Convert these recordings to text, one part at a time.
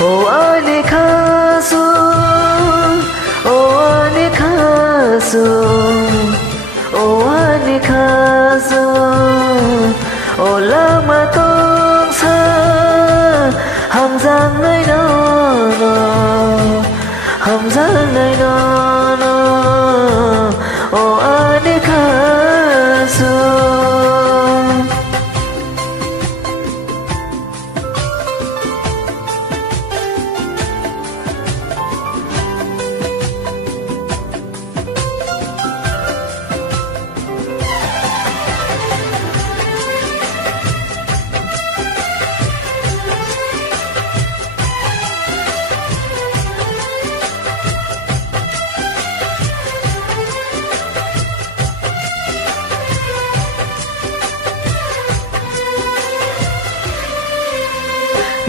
O anikasu, o anikasu, o anikasu, o lama tong sa, hàm giang nơi nó, hàm giang nơi nó, o anikasu.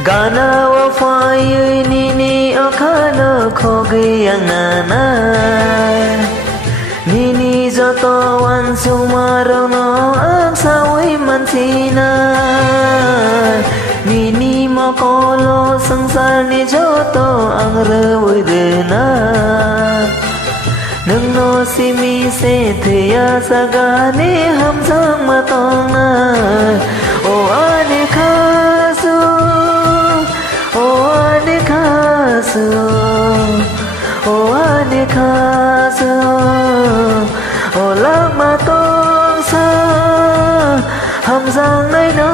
Gana wafai nini akana khogi angana nini joto wan sumarono ang sawi mansina nini makolo sangsar ni joto ang rewi dena nung no simi se theya sagani hamsang matonga o anikasu o anikasu o lama tong sa hàm giang nơi nó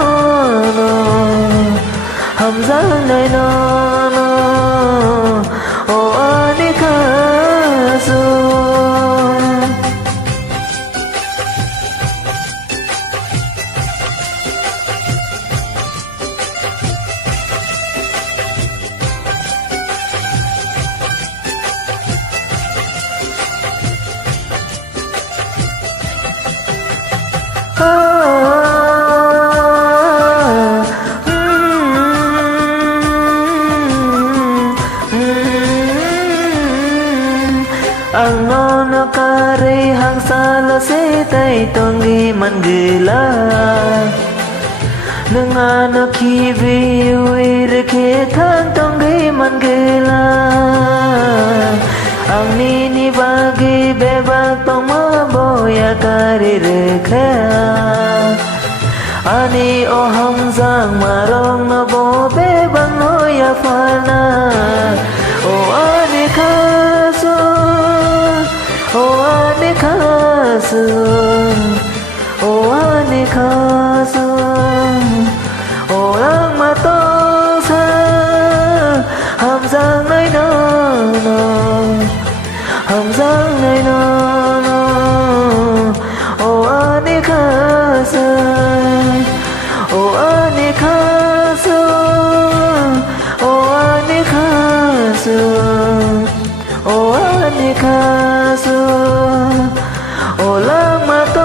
hàm giang nơi nó o anikasu. Ang nono kare hang sala se tay tongi man gila nang ano kiwi uir ke thang tongi man gila ang nini bagi bebak tong maboya kare rekha ani o ham zang marong na bo bebang no ya fana o anikasu o anikasu o anikasu o ang matong sa hàm giang nơi nó hàm giang nơi nó o anikasu o anikasu o anikasu o anikasu o lama to